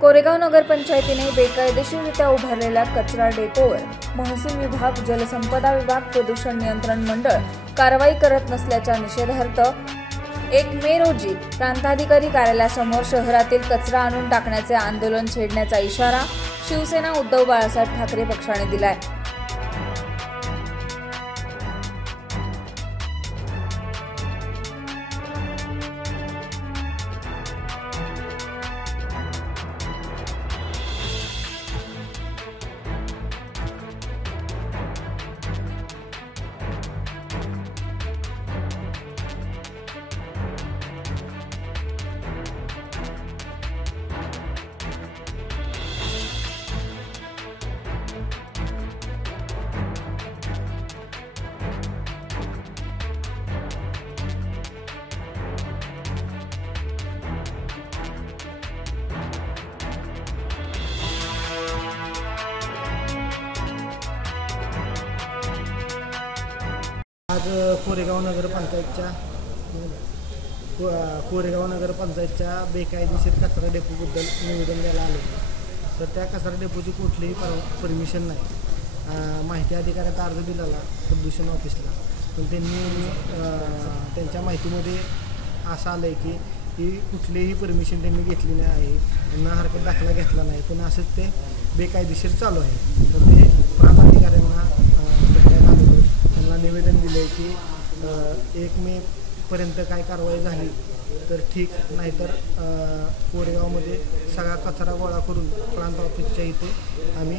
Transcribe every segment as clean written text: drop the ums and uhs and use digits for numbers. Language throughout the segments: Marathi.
कोरेगाव नगरपंचायतीने बेकायदेशीररित्या उभारलेल्या कचरा डेपोवर महसूल विभाग, जलसंपदा विभाग, प्रदूषण नियंत्रण मंडळ कारवाई करत नसल्याच्या निषेधार्थ 1 मे रोजी प्रांताधिकारी कार्यालयासमोर शहरातील कचरा आणून टाकण्याचे आंदोलन छेडण्याचा इशारा शिवसेना उद्धव बाळासाहेब ठाकरे पक्षाने दिलाय। आज कोरेगाव नगरपंचायतच्या बेकायदेशीर कचरा डेपोबद्दल निवेदन द्यायला आलो। तर त्या कचरा डेपोची कुठलीही परमिशन नाही। माहिती अधिकाऱ्याचा अर्ज दिलेला प्रदूषण ऑफिसला, पण त्यांनी त्यांच्या माहितीमध्ये असं आलं आहे की कुठलीही परमिशन त्यांनी घेतली नाही आहे, ना हरकत दाखला घेतला नाही, पण असंच ते बेकायदेशीर चालू आहे। तर ते प्रांत अधिकाऱ्यांना भेटायला आलो, त्यांना निवेदन दिलं की 1 मे पर्यंत काय कारवाई झाली तर ठीक, नाहीतर कोरेगावमध्ये सगळा कचरा गोळा करून प्रांत ऑफिसच्या इथे आम्ही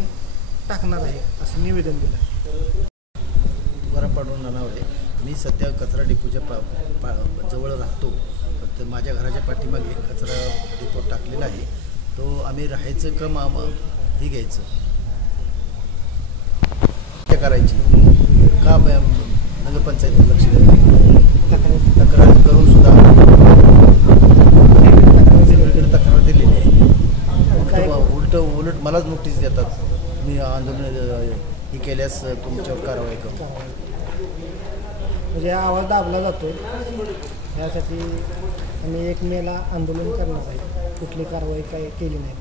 टाकणार आहे असं निवेदन दिलं आहे। तुकाराम पांडुरंग नानावरे, मी सध्या कचरा डेपोच्या जवळ राहतो। तर माझ्या घराच्या पाठीमागे कचरा डेपो टाकलेला आहे, तो आम्ही राहायचं का हे घ्यायचं करायची का नगरपंचायतीने लक्ष द्यायला तक्रार करून सुद्धा तक्रार दिलेली आहे। उलट मलाच नोटीस देतात, मी आंदोलन हे केल्यास तुमच्यावर कारवाई करू। म्हणजे आवाज दाबला जातो, यासाठी आम्ही 1 मेला आंदोलन करणार आहे, कुठली कारवाई काय केली नाही।